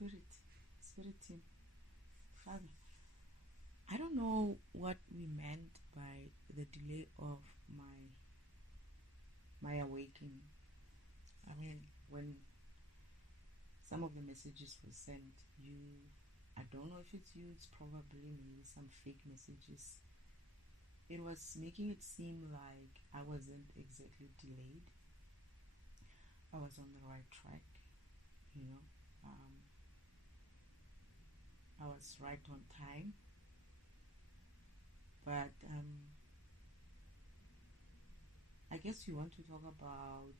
Spirit team. Father, I don't know what we meant by the delay of my awakening. I mean, when some of the messages were sent, I don't know if it's you, it's probably maybe some fake messages. It was making it seem like I wasn't exactly delayed. I was on the right track, you know. I was right on time. But I guess you want to talk about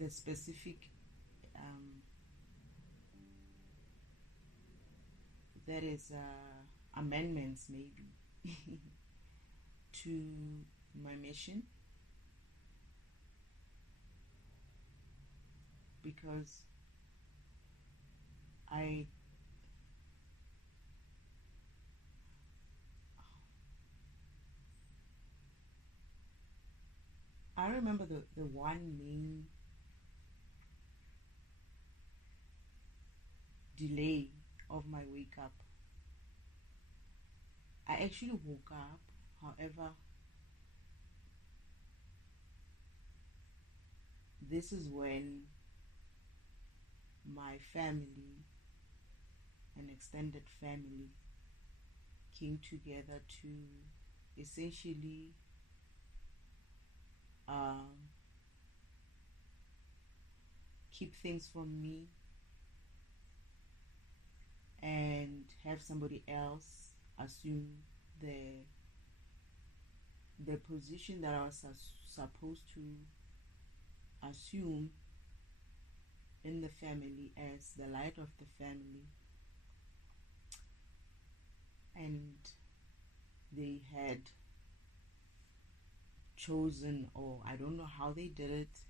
the specific that is amendments maybe to my mission, because I remember the one main delay of my wake up. I actually woke up, however, this is when my family, an extended family, came together to essentially keep things from me and have somebody else assume the position that I was supposed to assume in the family as the light of the family. And they had chosen, or I don't know how they did it,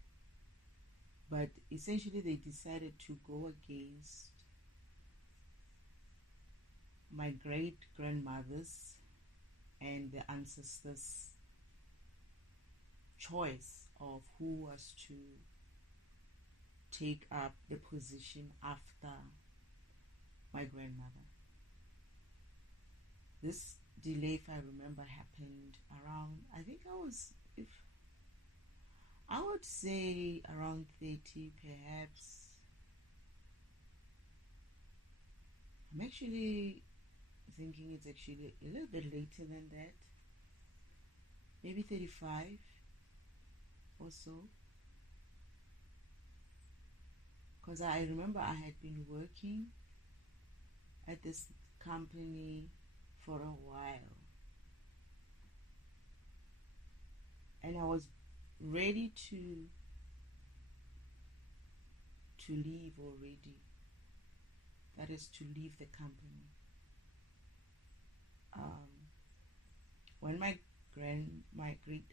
but essentially they decided to go against my great grandmother's and the ancestors' choice of who was to take up the position after my grandmother. This delay, if I remember, happened around, I think I would say around 30 perhaps. I'm actually thinking it's actually a little bit later than that, maybe 35 or so, because I remember I had been working at this company for a while and I was ready to leave already, that is to leave the company. When my great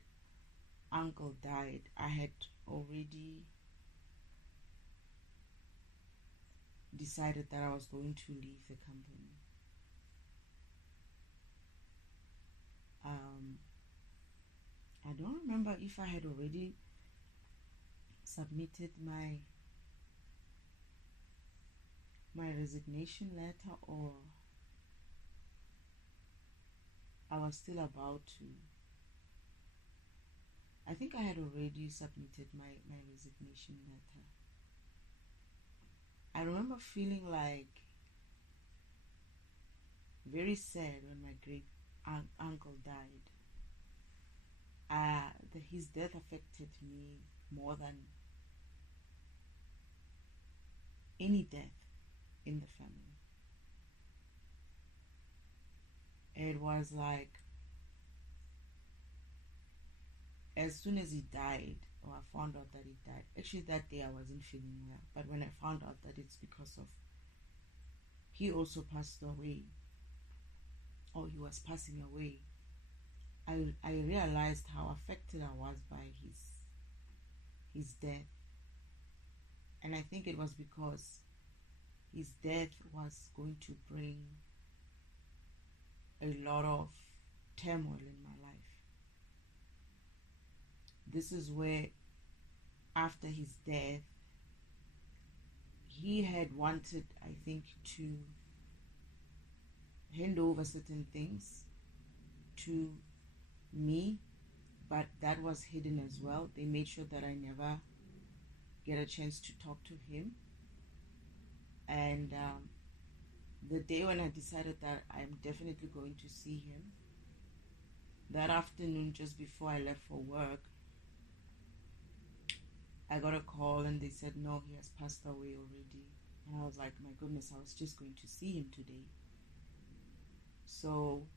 uncle died, I had already decided that I was going to leave the company. I don't remember if I had already submitted my resignation letter, or I was still about to. I think I had already submitted my resignation letter. I remember feeling like very sad when my great uncle died. His death affected me more than any death in the family. It was like, as soon as he died, or I found out that he died, actually that day I wasn't feeling well, but when I found out that it's because of, he also passed away, or he was passing away, I realized how affected I was by his death. And I think it was because his death was going to bring a lot of turmoil in my life. this is where, after his death, he had wanted, I think, to hand over certain things to me, but that was hidden as well. They made sure that I never get a chance to talk to him. And the day when I decided that I'm definitely going to see him, that afternoon, just before I left for work, I got a call and they said, no, he has passed away already. And I was like, my goodness, I was just going to see him today. So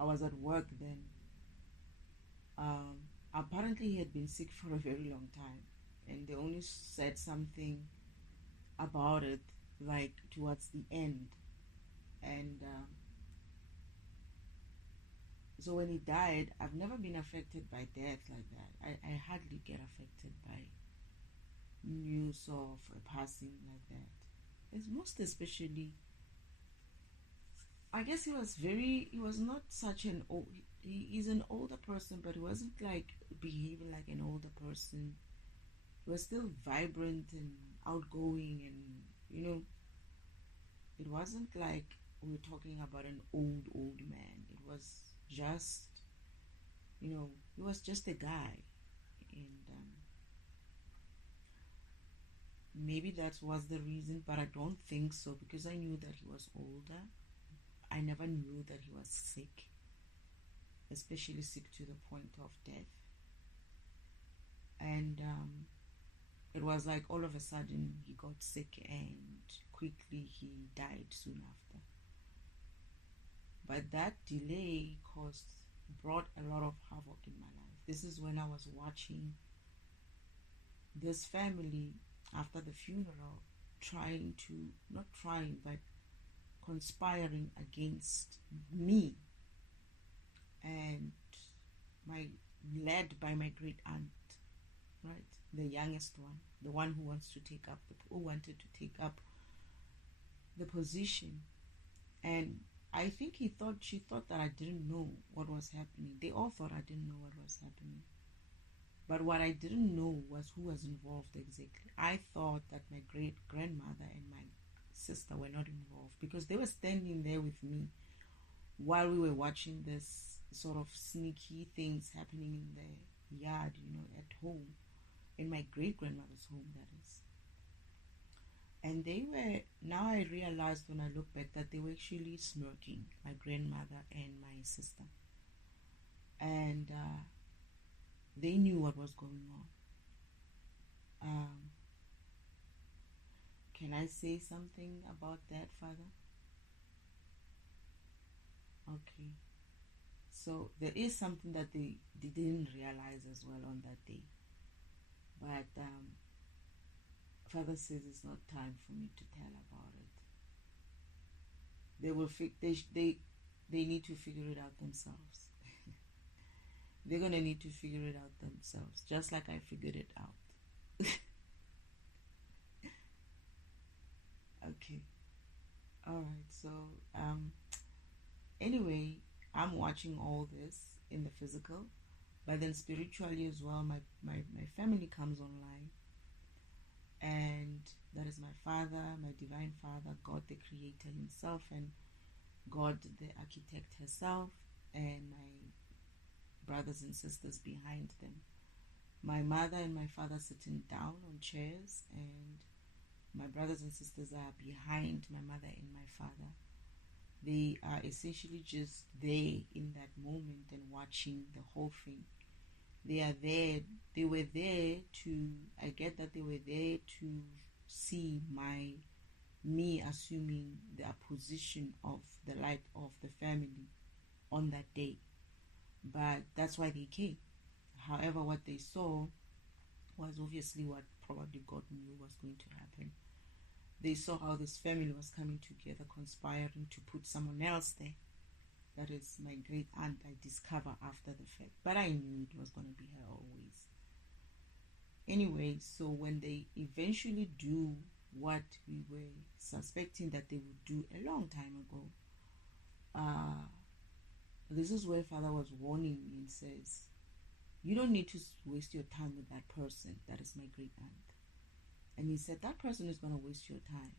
I was at work then. Apparently he had been sick for a very long time, and they only said something about it like towards the end. And so when he died, I've never been affected by death like that. I hardly get affected by news of a passing like that. It's most especially, I guess he was not such an old, he's an older person, but he wasn't like behaving like an older person. He was still vibrant and outgoing, and it wasn't like we were talking about an old man. It was just, he was just a guy. And maybe that was the reason, but I don't think so, because I knew that he was older. I never knew that he was sick, especially sick to the point of death. And it was like all of a sudden he got sick and quickly he died soon after. But that delay brought a lot of havoc in my life. This is when I was watching this family after the funeral conspiring against me, and led by my great aunt, right, the youngest one, the one who wanted to take up the position. And I think she thought that I didn't know what was happening. They all thought I didn't know what was happening. But what I didn't know was who was involved exactly. I thought that my great grandmother and my sister were not involved, because they were standing there with me while we were watching this sort of sneaky things happening in the yard, at home, in my great grandmother's home, that is. And now I realized when I look back that they were actually smirking, my grandmother and my sister. And they knew what was going on. Can I say something about that, Father? Okay. So there is something that they didn't realize as well on that day. But Father says it's not time for me to tell about it. They will they need to figure it out themselves. They're gonna need to figure it out themselves, just like I figured it out. Okay. Alright, so anyway, I'm watching all this in the physical, but then spiritually as well, my family comes online. And that is my Father, my Divine Father, God the Creator Himself, and God the Architect herself, and my brothers and sisters behind them. My mother and my father sitting down on chairs, and my brothers and sisters are behind my mother and my father. They are essentially just there in that moment and watching the whole thing. They are there. They were there to, I get that they were there to see me assuming the position of the light of the family on that day. But that's why they came. However, what they saw was obviously what probably God knew was going to happen. They saw how this family was coming together, conspiring to put someone else there. That is my great aunt, I discover after the fact. But I knew it was going to be her always. Anyway, so when they eventually do what we were suspecting that they would do a long time ago, this is where Father was warning me and says, you don't need to waste your time with that person. That is my great aunt. And he said, that person is going to waste your time.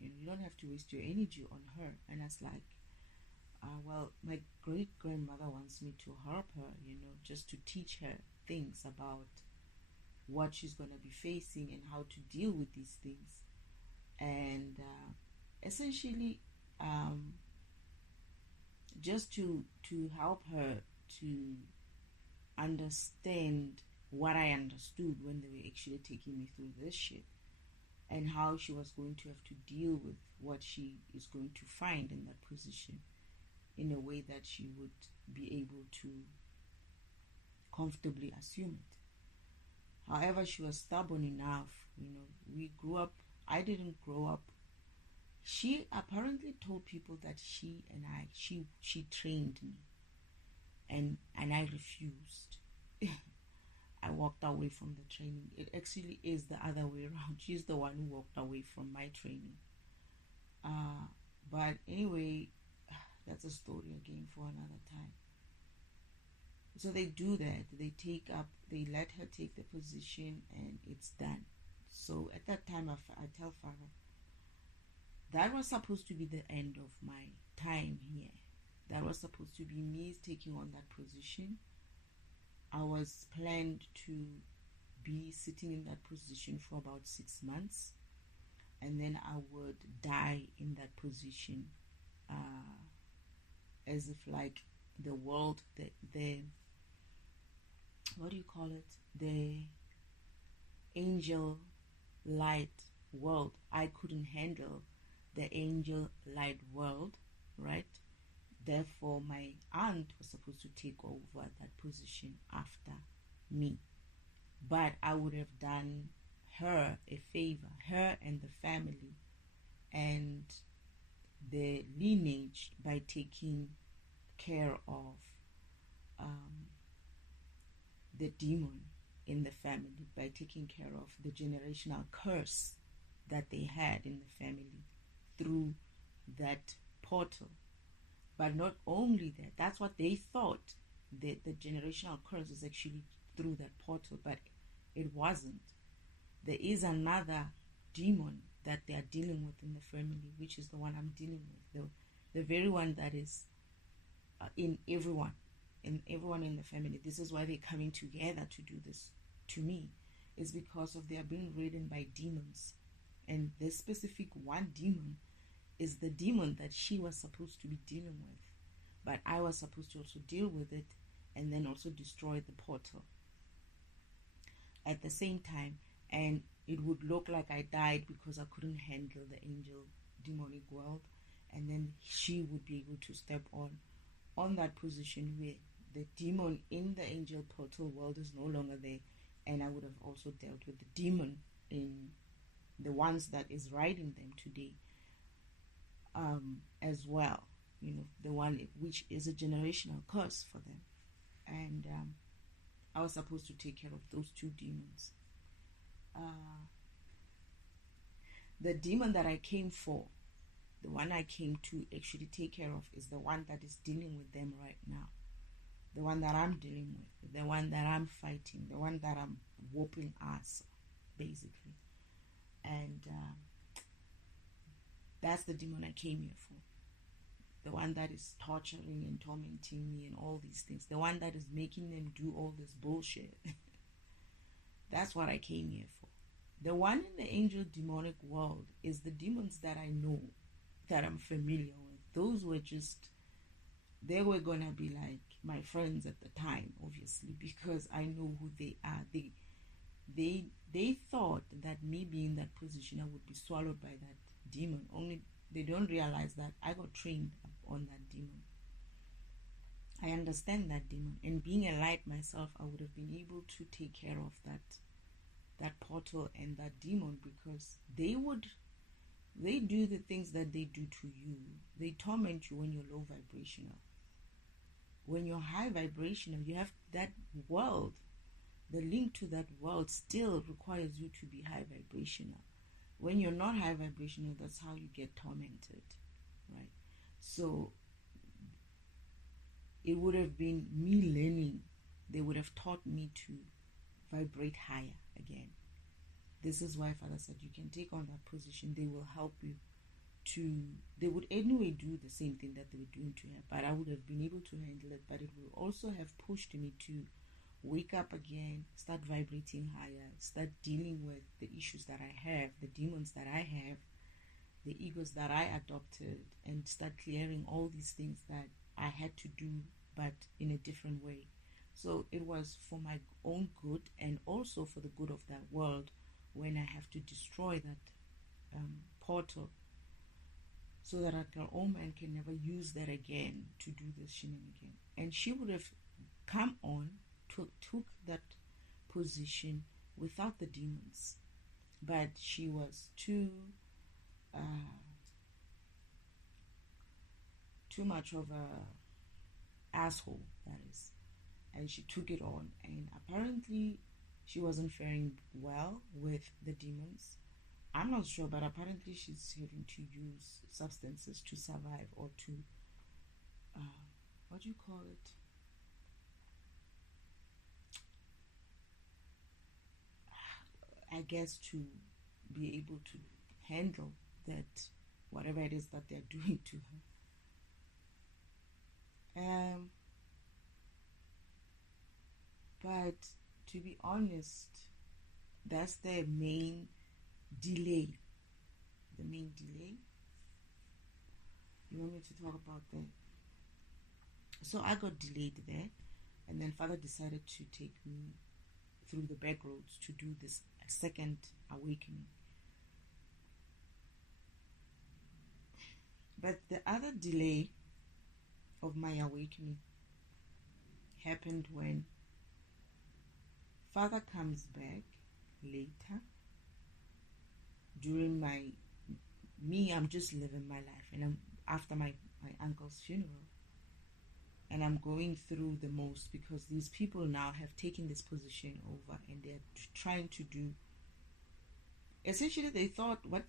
You don't have to waste your energy on her. And I was like, well, my great grandmother wants me to help her, just to teach her things about what she's going to be facing and how to deal with these things. And essentially, just to help her to understand what I understood when they were actually taking me through this shit, and how she was going to have to deal with what she is going to find in that position in a way that she would be able to comfortably assume it. However, she was stubborn enough. We grew up. I didn't grow up. She apparently told people that she trained me, and I refused. I walked away from the training. It actually is the other way around. She's the one who walked away from my training. But anyway, that's a story again for another time. So they do that. They let her take the position, and it's done. So at that time, I tell Father, that was supposed to be the end of my time here. That was supposed to be me taking on that position. I was planned to be sitting in that position for about 6 months, and then I would die in that position, as if like the world, the what do you call it? The angel light world. I couldn't handle the angel light world, right? Therefore, my aunt was supposed to take over that position after me. But I would have done her a favor, her and the family and the lineage, by taking care of the demon in the family, by taking care of the generational curse that they had in the family through that portal. But not only that, that's what they thought, that the generational curse is actually through that portal, but it wasn't. There is another demon that they are dealing with in the family, which is the one I'm dealing with, the very one that is in everyone in the family. This is why they're coming together to do this to me. It's because of they are being ridden by demons, and this specific one demon is the demon that she was supposed to be dealing with, but I was supposed to also deal with it and then also destroy the portal at the same time. And it would look like I died because I couldn't handle the angel demonic world, and then she would be able to step on that position where the demon in the angel portal world is no longer there, and I would have also dealt with the demon in the ones that is riding them today, as well, the one which is a generational curse for them. And I was supposed to take care of those two demons. The demon that I came for, the one I came to actually take care of, is the one that is dealing with them right now. The one that I'm dealing with, the one that I'm fighting, the one that I'm whooping ass, basically. And that's the demon I came here for. The one that is torturing and tormenting me and all these things. The one that is making them do all this bullshit. That's what I came here for. The one in the angel demonic world is the demons that I know, that I'm familiar with. Those were just, they were going to be like my friends at the time, obviously, because I know who they are. They thought that me being in that position, I would be swallowed by that demon. Only they don't realize that I got trained on that demon. I understand that demon, and being a light myself, I would have been able to take care of that portal and that demon, because they do the things that they do to you. They torment you when you're low vibrational. When you're high vibrational, you have that world. The link to that world still requires you to be high vibrational. When you're not high vibrational, that's how you get tormented, right? So it would have been me learning. They would have taught me to vibrate higher again. This is why Father said you can take on that position. They will help you to, they would anyway do the same thing that they were doing to her, but I would have been able to handle it. But it will also have pushed me to wake up again, start vibrating higher, start dealing with the issues that I have, the demons that I have, the egos that I adopted, and start clearing all these things that I had to do, but in a different way. So it was for my own good and also for the good of that world when I have to destroy that portal, so that our old man can never use that again to do this shenanigan. And she would have come on, took that position without the demons. But she was too much of a asshole, that is. And she took it on. And apparently she wasn't faring well with the demons. I'm not sure, but apparently she's having to use substances to survive, or to, what do you call it? I guess to be able to handle that, whatever it is that they're doing to her. But to be honest, that's the main delay. The main delay. You want me to talk about that? So I got delayed there, and then Father decided to take me through the back roads to do this second awakening. But the other delay of my awakening happened when Father comes back later during I'm just living my life, and I'm after my uncle's funeral, and I'm going through the most, because these people now have taken this position over, and they're trying to do, essentially I think what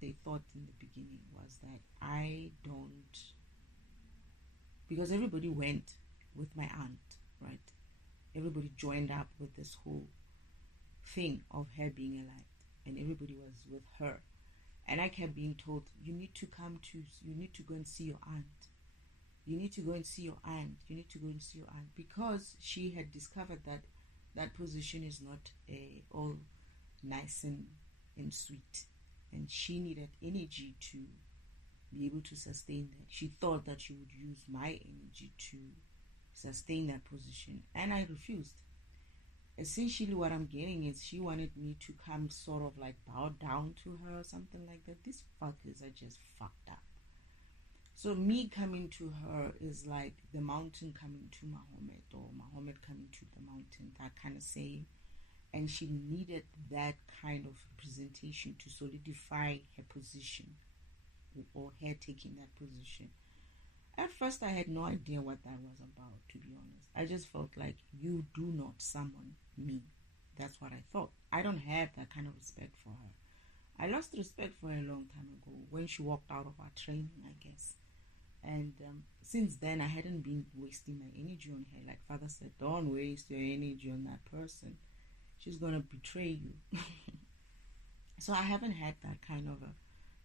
they thought in the beginning was that I don't, because everybody went with my aunt, right? Everybody joined up with this whole thing of her being alive, and everybody was with her. And I kept being told, you need to go and see your aunt. You need to go and see your aunt. You need to go and see your aunt. Because she had discovered that that position is not all nice and sweet. And she needed energy to be able to sustain that. She thought that she would use my energy to sustain that position. And I refused. Essentially what I'm getting is she wanted me to come sort of like bow down to her or something like that. These fuckers are just fucked up. So me coming to her is like the mountain coming to Muhammad, or Muhammad coming to the mountain, that kind of saying. And she needed that kind of presentation to solidify her position, or her taking that position. At first I had no idea what that was about, to be honest. I just felt like, you do not summon me. That's what I thought. I don't have that kind of respect for her. I lost respect for her a long time ago when she walked out of our training, I guess. And since then I hadn't been wasting my energy on her. Like Father said, don't waste your energy on that person. She's going to betray you. So I haven't had that kind of a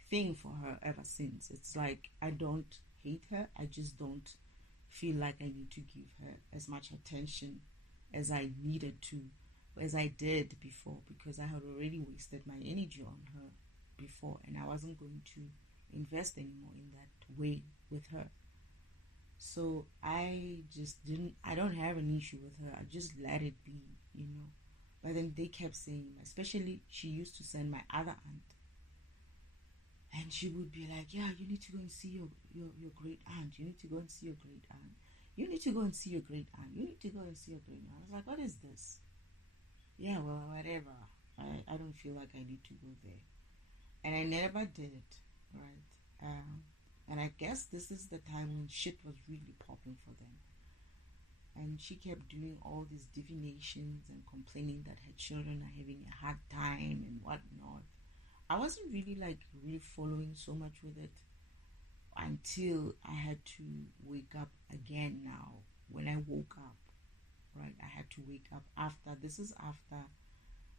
thing for her ever since. It's like I don't hate her, I just don't feel like I need to give her as much attention as I needed to, as I did before, because I had already wasted my energy on her before, and I wasn't going to invest anymore in that way with her. So I don't have an issue with her. I just let it be, But then they kept saying, especially she used to send my other aunt, and she would be like, yeah, you need to go and see your great aunt. You need to go and see your great aunt. You need to go and see your great aunt. You need to go and see your great aunt. I was like, what is this? Yeah, well, whatever. I don't feel like I need to go there. And I never did, right? And I guess this is the time when shit was really popping for them. And she kept doing all these divinations and complaining that her children are having a hard time and whatnot. I wasn't really following so much with it until I had to wake up again now. When I woke up, right? I had to wake up this is after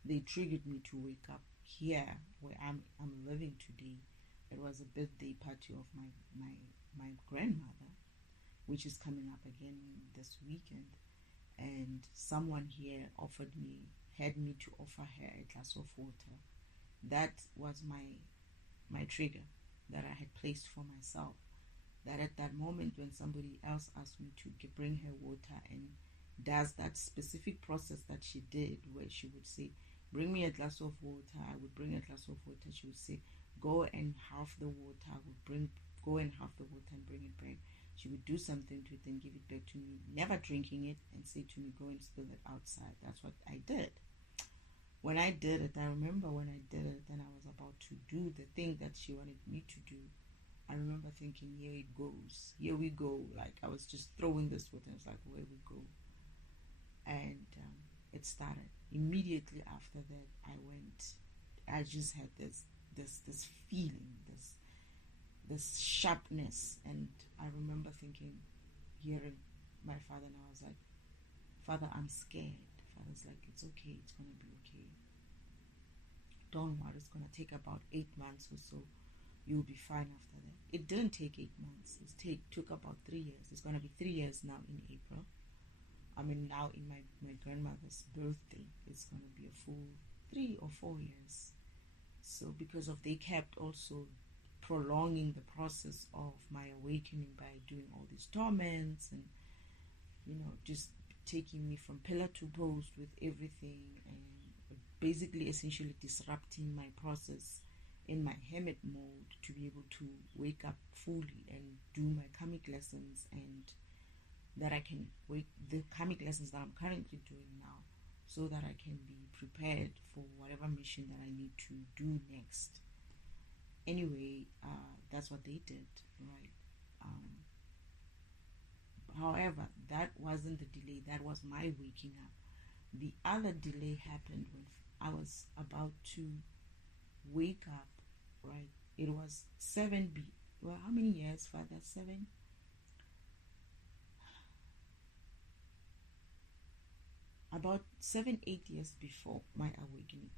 they triggered me to wake up here where I'm living today. It was a birthday party of my grandmother, which is coming up again this weekend. And someone here had me to offer her a glass of water. That was my trigger that I had placed for myself. That at that moment when somebody else asked me to bring her water and does that specific process that she did, where she would say, bring me a glass of water, I would bring a glass of water. She would say, go and half the water. I would go and half the water and bring it back. She would do something to it and give it back to me, never drinking it, and say to me, go and spill it outside. That's what I did. When I did it, I remember when I did it and I was about to do the thing that she wanted me to do, I remember thinking, here it goes, here we go. Like I was just throwing this water, and it's like, where we go. And it started. Immediately after that, I just had this feeling, this sharpness. And I remember hearing my father, and I was like, Father, I'm scared. Father's like, it's okay, it's going to be okay. Don't worry, it's going to take about 8 months or so. You'll be fine after that. It didn't take 8 months. It took about 3 years. It's going to be 3 years now in April. Now in my grandmother's birthday, it's going to be a full 3 or 4 years. So because they kept also prolonging the process of my awakening by doing all these torments and, just taking me from pillar to post with everything and basically essentially disrupting my process in my hermit mode to be able to wake up fully and do my karmic lessons, and that I can the karmic lessons that I'm currently doing now, so that I can be prepared for whatever mission that I need to do next. Anyway, that's what they did, right? However, that wasn't the delay. That was my waking up. The other delay happened when I was about to wake up, right? It was 7B. Well, how many years, Father? 7? About 7-8 years before my awakening.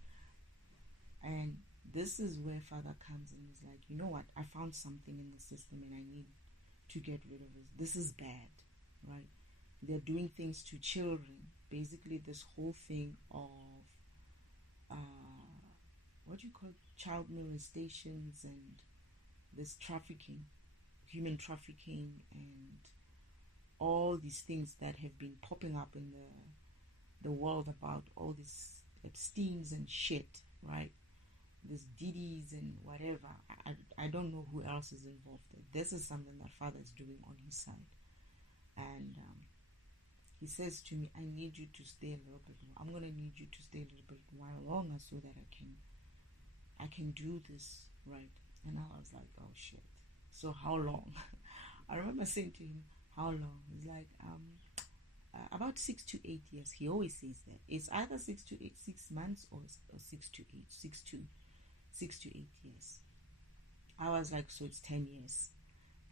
And this is where Father comes and is like, you know what? I found something in the system and I need to get rid of it. This is bad, right? They're doing things to children. Basically, this whole thing of what do you call child molestations and this trafficking, human trafficking, and all these things that have been popping up in the world about all these Epsteins and shit, right? This Didis and whatever. I don't know who else is involved. This is something that Father is doing on his side. And he says to me, I need you to stay a little bit more. I'm going to need you to stay a little bit while longer so that I can do this, right? And I was like, oh shit. So how long? I remember saying to him, how long? He's like, about 6 to 8 years. He always says that. It's either 6 to 8, 6 months or 6 to 8, 6 to 8 years. I was like, so it's 10 years.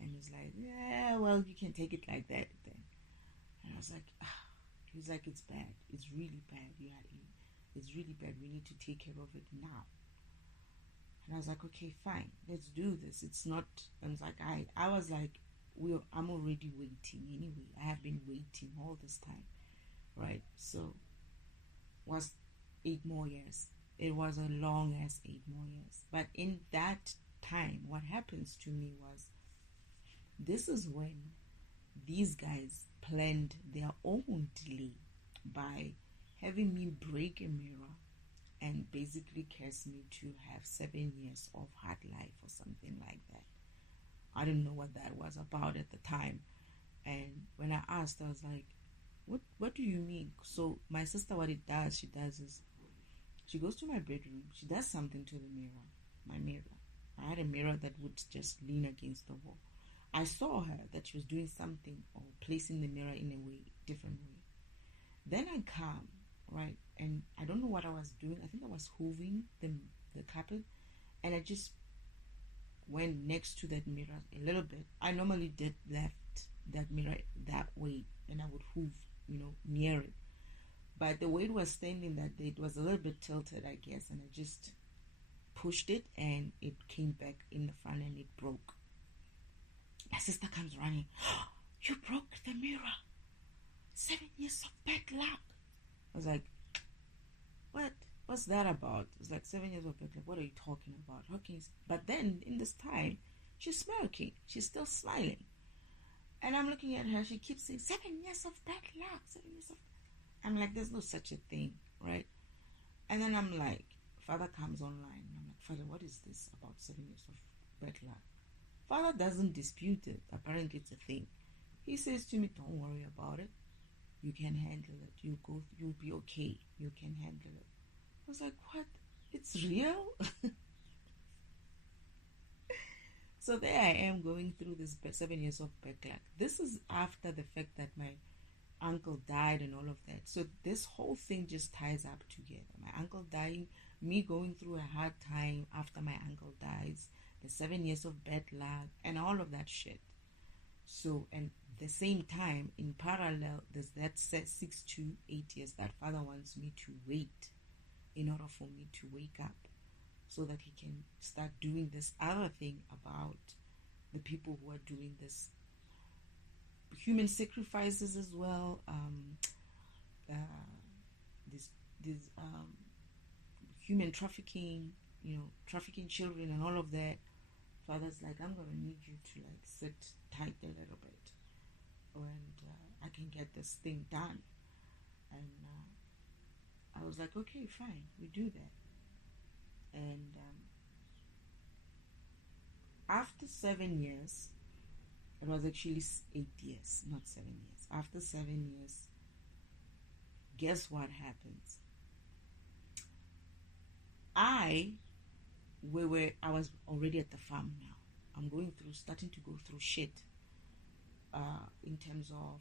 And he's like, yeah, well, you can take it like that then. And I was like, he was like, it's bad. It's really bad. It's really bad. We need to take care of it now. And I was like, okay, fine, let's do this. It's not, and it's like, I was like, I'm already waiting anyway. I have been waiting all this time, right? So, was 8 more years. It was a long ass 8 more years. But in that time, what happens to me was, this is when these guys planned their own delay by having me break a mirror and basically curse me to have 7 years of hard life or something like that. I didn't know what that was about at the time. And when I asked, I was like, what do you mean? So my sister, what she does is she goes to my bedroom, she does something to the mirror, my mirror. I had a mirror that would just lean against the wall. I saw her that she was doing something or placing the mirror in a different way. Then I come, right, and I don't know what I was doing. I think I was hooving the carpet, and I just went next to that mirror a little bit. I normally did left that mirror that way, and I would hoove, near it. But the way it was standing that day, it was a little bit tilted, I guess, and I just pushed it and it came back in the front and it broke. My sister comes running. You broke the mirror. 7 years of bad luck. I was like, what? What's that about? It's like 7 years of bad luck. What are you talking about? How can you... But then in this time, she's smirking. She's still smiling. And I'm looking at her. She keeps saying, 7 years of bad luck. 7 years of... I'm like, there's no such a thing, right? And then I'm like, Father comes online. And I'm like, Father, what is this about 7 years of bad luck? Father doesn't dispute it. Apparently it's a thing. He says to me, don't worry about it. You can handle it. You'll be okay. You can handle it. I was like, what? It's real? So there I am going through this 7 years of backlog. This is after the fact that my uncle died and all of that. So this whole thing just ties up together. My uncle dying, me going through a hard time after my uncle dies, the 7 years of bad luck, and all of that shit. So, and the same time, in parallel, there's that 6 to 8 years that Father wants me to wait in order for me to wake up so that he can start doing this other thing about the people who are doing this human sacrifices as well, this human trafficking, trafficking children and all of that. Father's like, I'm gonna need you to like sit tight a little bit, and I can get this thing done. And I was like, okay, fine, we do that. And after 7 years, it was actually 8 years, not 7 years. After 7 years, guess what happens? I was already at the farm now. I'm starting to go through shit in terms of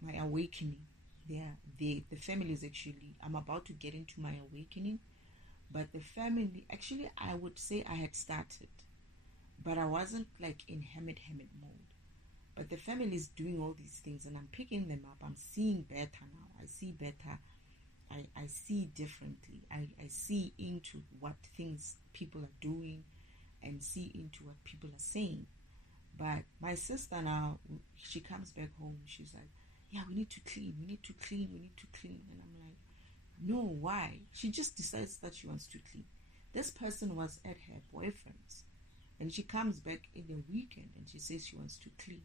my awakening. The family is actually, I'm about to get into my awakening, but the family, actually, I would say I had started, but I wasn't like in hermit mode. But the family is doing all these things and I'm picking them up. I'm seeing better now. I see better. I see differently. I see into what things people are doing and see into what people are saying. But my sister now, she comes back home. She's like, yeah, we need to clean. We need to clean. We need to clean. And I'm like, no, why? She just decides that she wants to clean. This person was at her boyfriend's. And she comes back in the weekend and she says she wants to clean.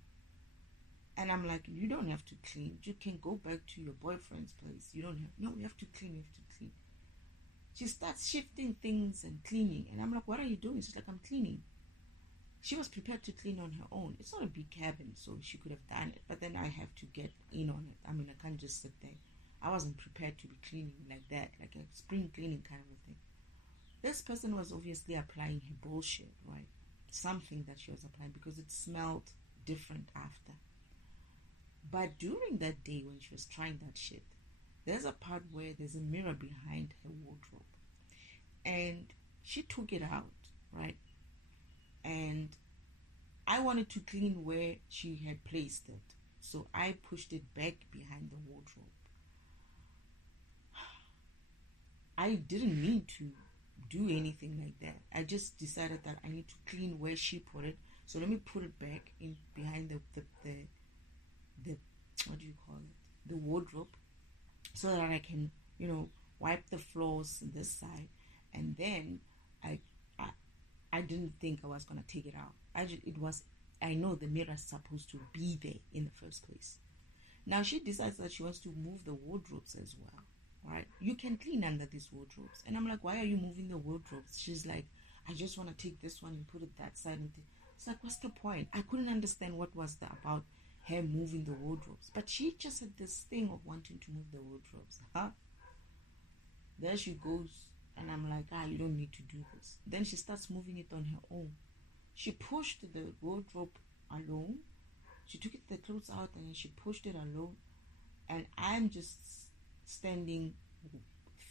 And I'm like, you don't have to clean. You can go back to your boyfriend's place. You don't have, no, you have to clean, you have to clean. She starts shifting things and cleaning. And I'm like, what are you doing? She's like, I'm cleaning. She was prepared to clean on her own. It's not a big cabin, so she could have done it. But then I have to get in on it. I mean, I can't just sit there. I wasn't prepared to be cleaning like that, like a spring cleaning kind of a thing. This person was obviously applying her bullshit, right? Something that she was applying because it smelled different after. But during that day when she was trying that shit, there's a part where there's a mirror behind her wardrobe. And she took it out, right? And I wanted to clean where she had placed it. So I pushed it back behind the wardrobe. I didn't mean to do anything like that. I just decided that I need to clean where she put it. So let me put it back in behind the what do you call it? The wardrobe. So that I can, wipe the floors on this side. And then I didn't think I was gonna take it out. I know the mirror is supposed to be there in the first place. Now she decides that she wants to move the wardrobes as well. Right? You can clean under these wardrobes. And I'm like, why are you moving the wardrobes? She's like, I just want to take this one and put it that side. It's like, what's the point? I couldn't understand what was about her moving the wardrobes. But she just had this thing of wanting to move the wardrobes. There she goes. And I'm like, you don't need to do this. Then she starts moving it on her own. She pushed the wardrobe alone. She took the clothes out and then she pushed it alone. And I'm just standing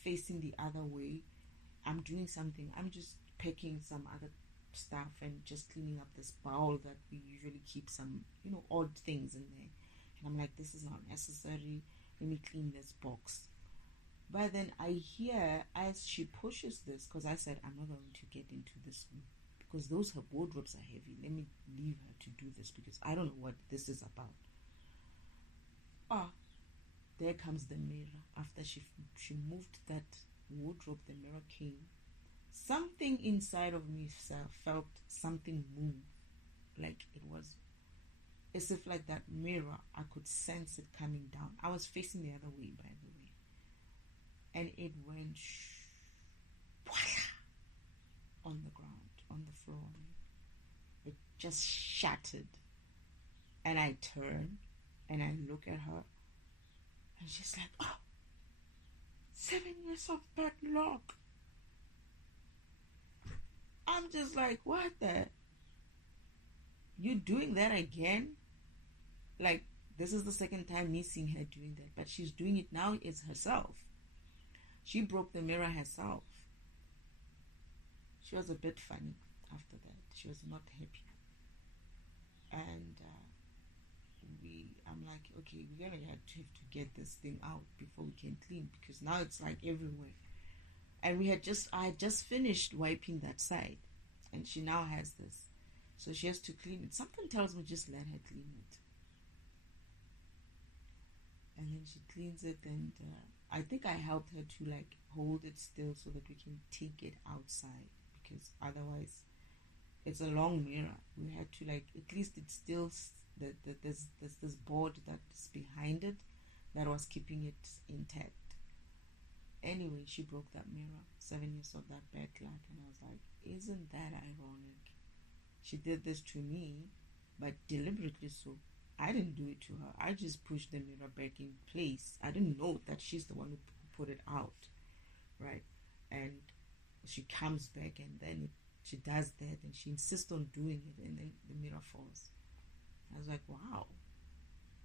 facing the other way. I'm doing something. I'm just packing some other stuff and just cleaning up this bowl that we usually keep some, odd things in there. And I'm like, this is not necessary. Let me clean this box. But then I hear as she pushes this, because I said, I'm not going to get into this room because those her wardrobes are heavy. Let me leave her to do this because I don't know what this is about. Ah, there comes the mirror. After she moved that wardrobe, the mirror came. Something inside of me felt something move, like it was as if like that mirror, I could sense it coming down. I was facing the other way, by the way, and it went on the ground, on the floor. It just shattered, and I turn and I look at her, and she's like, "Oh, 7 years of bad luck." I'm just like, what the? You doing that again? Like, this is the second time me seeing her doing that, but she's doing it now. It's herself. She broke the mirror herself. She was a bit funny after that. She was not happy. And I'm like, okay, we're gonna have to get this thing out before we can clean, because now it's like everywhere. And I had just finished wiping that side, and she now has this, so she has to clean it. Something tells me just let her clean it, and then she cleans it, and I think I helped her to like hold it still so that we can take it outside, because otherwise it's a long mirror. We had to like, at least it's still there's this board that's behind it that was keeping it intact. Anyway, she broke that mirror. 7 years of that bad luck. And I was like, isn't that ironic? She did this to me, but deliberately so. I didn't do it to her. I just pushed the mirror back in place. I didn't know that she's the one who put it out, right? And she comes back, and then she does that, and she insists on doing it, and then the mirror falls. I was like, wow.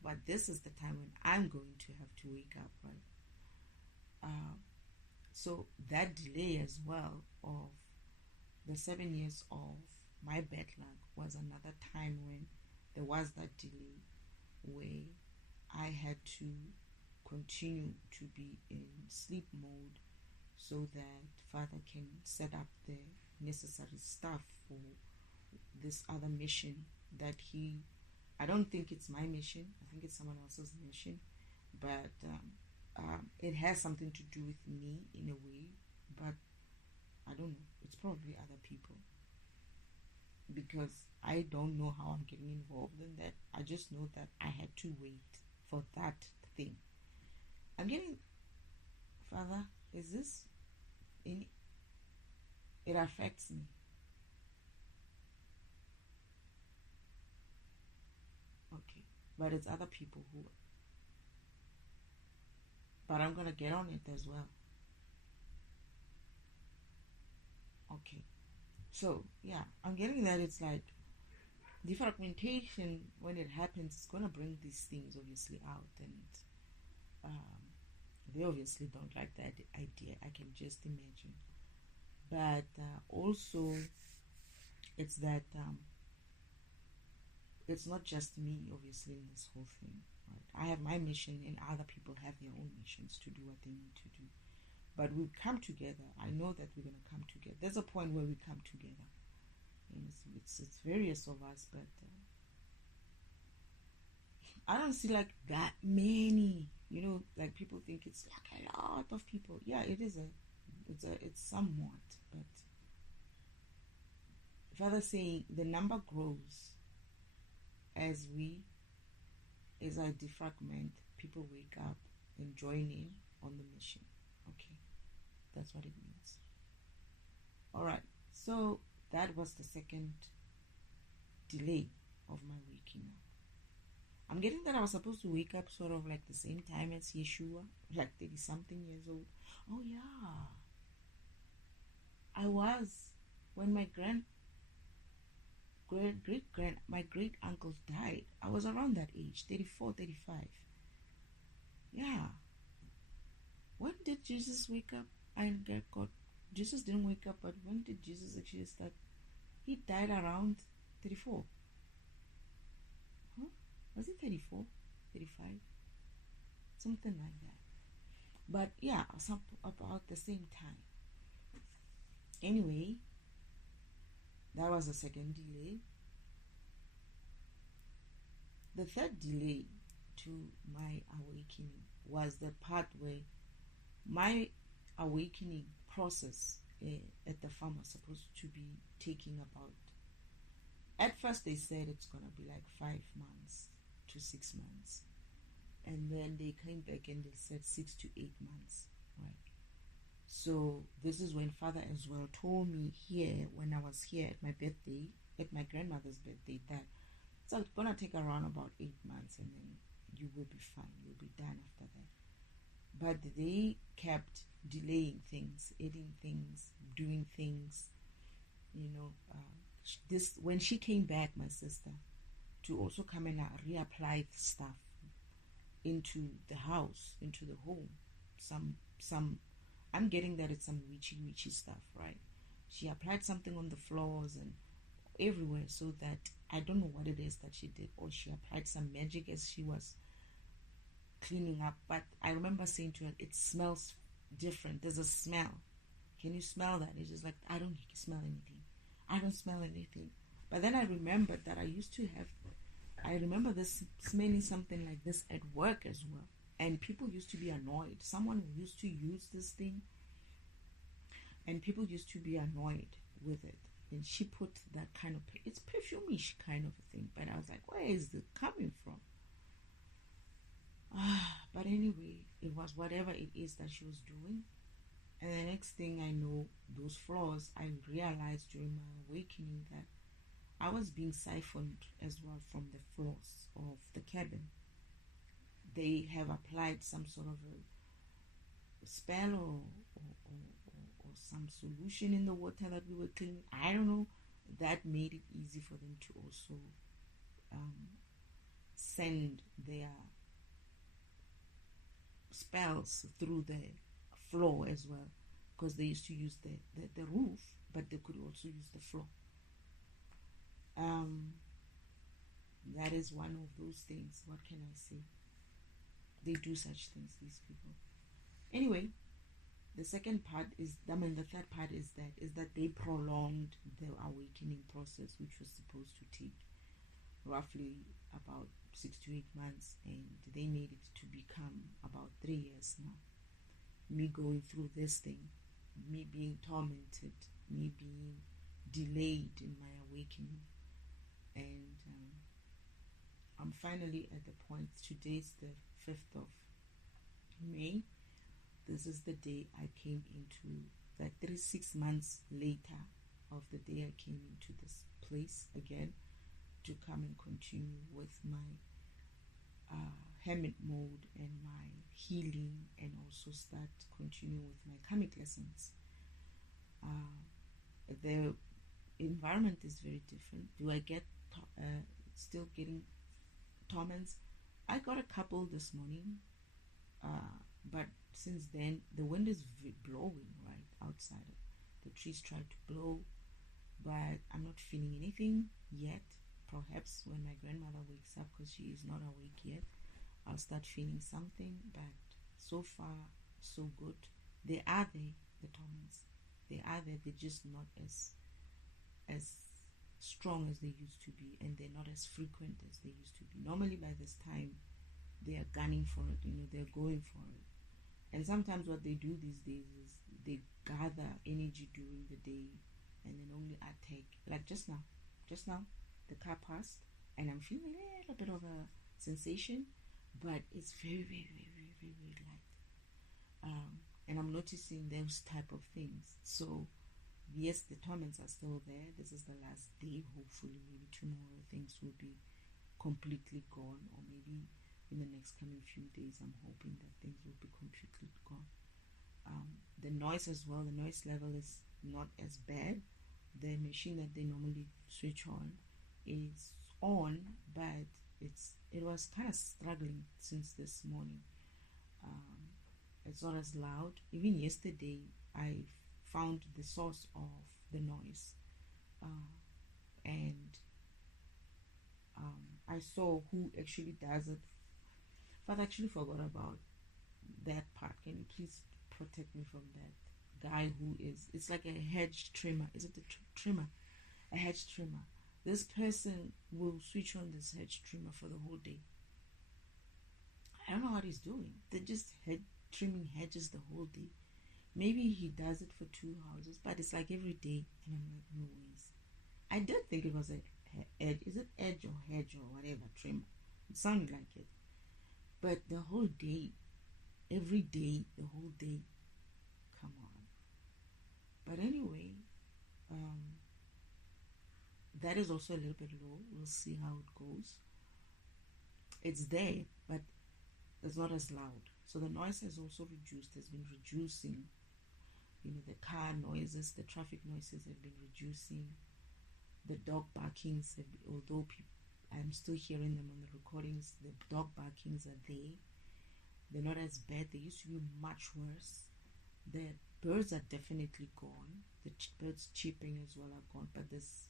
But this is the time when I'm going to have to wake up, right? So that delay as well of the 7 years of my bad luck was another time when there was that delay where I had to continue to be in sleep mode so that Father can set up the necessary stuff for this other mission that I don't think it's my mission. I think it's someone else's mission, but it has something to do with me in a way, but I don't know. It's probably other people, because I don't know how I'm getting involved in that. I just know that I had to wait for that thing. I'm getting, Father, is this in? It affects me. Okay, but it's other people who. But I'm gonna get on it as well. Okay, so yeah, I'm getting that it's like defragmentation when it happens. It's gonna bring these things obviously out, and they obviously don't like that idea. I can just imagine. But also, it's that it's not just me, obviously, in this whole thing. Right? I have my mission, and other people have their own missions to do what they need to do. But we come together. I know that we're going to come together. There's a point where we come together. And it's various of us, but I don't see like that many. Like people think it's like a lot of people. Yeah, it is it's somewhat, but Father saying the number grows as I defragment, people wake up and join in on the mission. Okay, that's what it means. All right, so that was the second delay of my waking up. I'm getting that I was supposed to wake up sort of like the same time as Yeshua, like 30 something years old. Oh yeah, I was when my my great uncles died. I was around that age, 34, 35. Yeah. When did Jesus wake up and get God? Jesus didn't wake up, but when did Jesus actually start? He died around 34. Huh? Was it 34? 35? Something like that. But yeah, about the same time. Anyway, that was the second delay. The third delay to my awakening was the part where my awakening process at the farm was supposed to be taking about, at first they said it's going to be like 5 months to 6 months, and then they came back and they said 6 to 8 months, right? So this is when Father as well told me here, when I was here at my birthday, at my grandmother's birthday, that it's going to take around about 8 months and then you will be fine, you'll be done after that. But they kept delaying things, adding things, doing things, this when she came back, my sister, to also come and reapply stuff into the house, into the home. Some I'm getting that it's some witchy stuff, right? She applied something on the floors and everywhere, so that I don't know what it is that she did, or she applied some magic as she was cleaning up. But I remember saying to her, it smells different. There's a smell. Can you smell that? It's just like, I don't smell anything. I don't smell anything. But then I remembered that I remember this smelling something like this at work as well. And people used to be annoyed. Someone used to use this thing, and people used to be annoyed with it. And she put that kind of, it's perfume-ish kind of a thing. But I was like, where is it coming from? But anyway, it was whatever it is that she was doing. And the next thing I know, those floors, I realized during my awakening that I was being siphoned as well from the floors of the cabin. They have applied some sort of a spell or some solution in the water that we were cleaning. I don't know. That made it easy for them to also send their spells through the floor as well, because they used to use the roof, but they could also use the floor. That is one of those things. What can I say? They do such things, these people. Anyway, the second part is, the third part is that they prolonged the awakening process, which was supposed to take roughly about 6 to 8 months, and they made it to become about 3 years now. Me going through this thing, me being tormented, me being delayed in my awakening, and I'm finally at the point. Today's the 5th of May. This is the day I came into, like 36 months later of the day I came into this place again, to come and continue with my hermit mode and my healing, and also start continuing with my karmic lessons. The environment is very different. Do I get still getting torments? I got a couple this morning, but since then the wind is blowing right outside. The trees try to blow, but I'm not feeling anything yet. Perhaps when my grandmother wakes up, because she is not awake yet, I'll start feeling something. But so far so good. They are there, the torments. They are there. They're just not as strong as they used to be, and they're not as frequent as they used to be. Normally by this time they are gunning for it, they're going for it. And sometimes what they do these days is they gather energy during the day and then only attack. Like just now the car passed and I'm feeling a little bit of a sensation, but it's very, very, very, very, very, very light. And I'm noticing those type of things. So yes, the torments are still there. This is the last day. Hopefully maybe tomorrow things will be completely gone, or maybe in the next coming few days I'm hoping that things will be completely gone. The noise as well, the noise level is not as bad. The machine that they normally switch on is on, but it was kind of struggling since this morning. It's not as loud. Even yesterday I found the source of the noise, and I saw who actually does it. But I actually forgot about that part. can you please protect me from that guy who is, it's like a hedge trimmer. Is it a trimmer? A hedge trimmer. This person will switch on this hedge trimmer for the whole day. I don't know what he's doing. They're just trimming hedges the whole day. Maybe he does it for 2 houses, but it's like every day. And I'm like, no ways. I did think it was a edge. Is it edge or hedge or whatever trimmer? It sounded like it. But the whole day, every day, the whole day, come on. But anyway, that is also a little bit low. We'll see how it goes. It's there, but it's not as loud. So the noise has also reduced, has been reducing. The car noises, the traffic noises have been reducing. The dog barkings, although I'm still hearing them on the recordings, the dog barkings are there. They're not as bad. They used to be much worse. The birds are definitely gone. The birds chirping as well are gone. But there's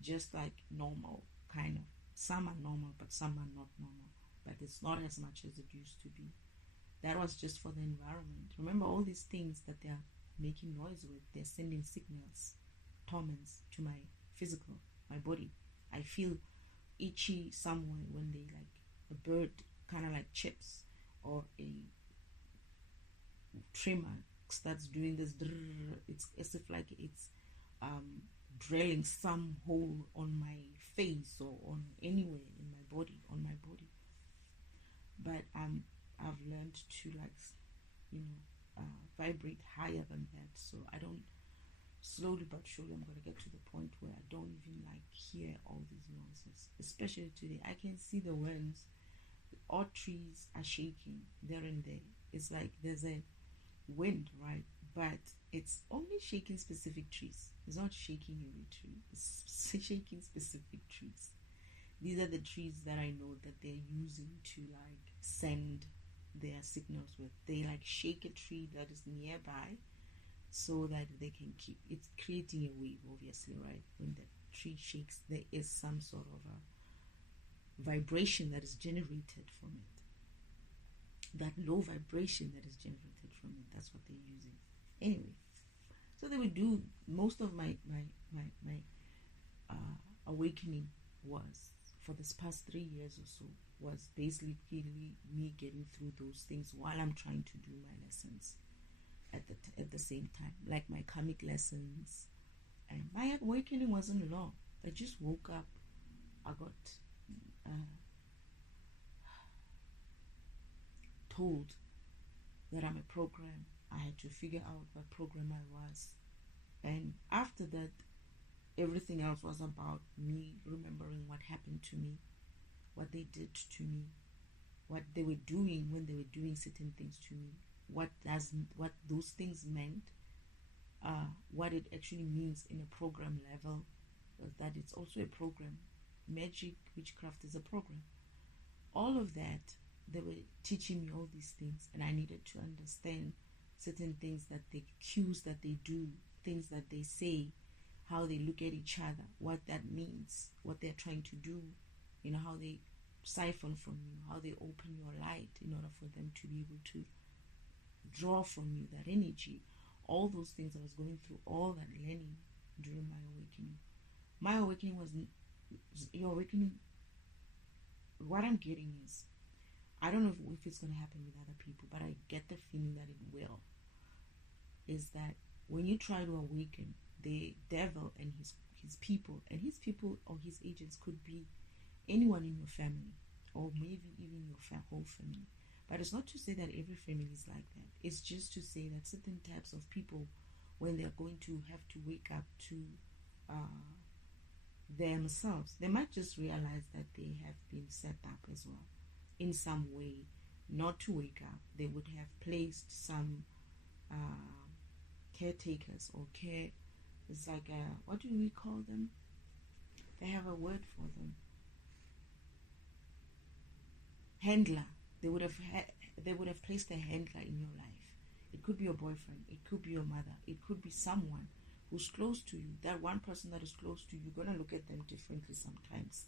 just like normal, kind of. Some are normal, but some are not normal. But it's not as much as it used to be. That was just for the environment. Remember all these things that they're making noise with, they're sending signals, torments to my physical, my body. I feel itchy somewhere when they, like, a bird kind of like chips, or a trimmer starts doing this. It's as if like it's drilling some hole on my face or on anywhere in my body, on my body. But I've learned to, like, vibrate higher than that, so I don't, slowly but surely I'm going to get to the point where I don't even like hear all these noises. Especially today, I can see the winds. All trees are shaking there and there. It's like there's a wind, right? But it's only shaking specific trees. It's not shaking every tree. It's shaking specific trees. These are the trees that I know that they're using to, like, send their signals with. They, like, shake a tree that is nearby so that they can keep, it's creating a wave, obviously, right? When the tree shakes, there is some sort of a vibration that is generated from it. That low vibration that is generated from it, that's what they're using. Anyway, so they would do, most of my awakening was, for this past 3 years or so, was basically me getting through those things while I'm trying to do my lessons at the same time, like my karmic lessons. And my awakening wasn't long. I just woke up. I got told that I'm a program. I had to figure out what program I was, and after that, everything else was about me remembering what happened to me, what they did to me, what they were doing when they were doing certain things to me, what those things meant, what it actually means in a program level, that it's also a program. Magic, witchcraft is a program. All of that, they were teaching me all these things, and I needed to understand certain things, that the cues that they do, things that they say, how they look at each other, what that means, what they're trying to do, how they siphon from you, how they open your light in order for them to be able to draw from you that energy. All those things I was going through, all that learning during my awakening. My awakening was, your awakening, what I'm getting is, I don't know if it's going to happen with other people, but I get the feeling that it will, is that when you try to awaken, the devil and his people or his agents could be anyone in your family, or maybe even your whole family. But it's not to say that every family is like that. It's just to say that certain types of people, when they're going to have to wake up to themselves, they might just realize that they have been set up as well in some way not to wake up. They would have placed some caretakers or care. It's like what do we call them? They have a word for them. Handler. They would have placed a handler in your life. It could be your boyfriend. It could be your mother. It could be someone who's close to you. That one person that is close to you, you're gonna look at them differently sometimes.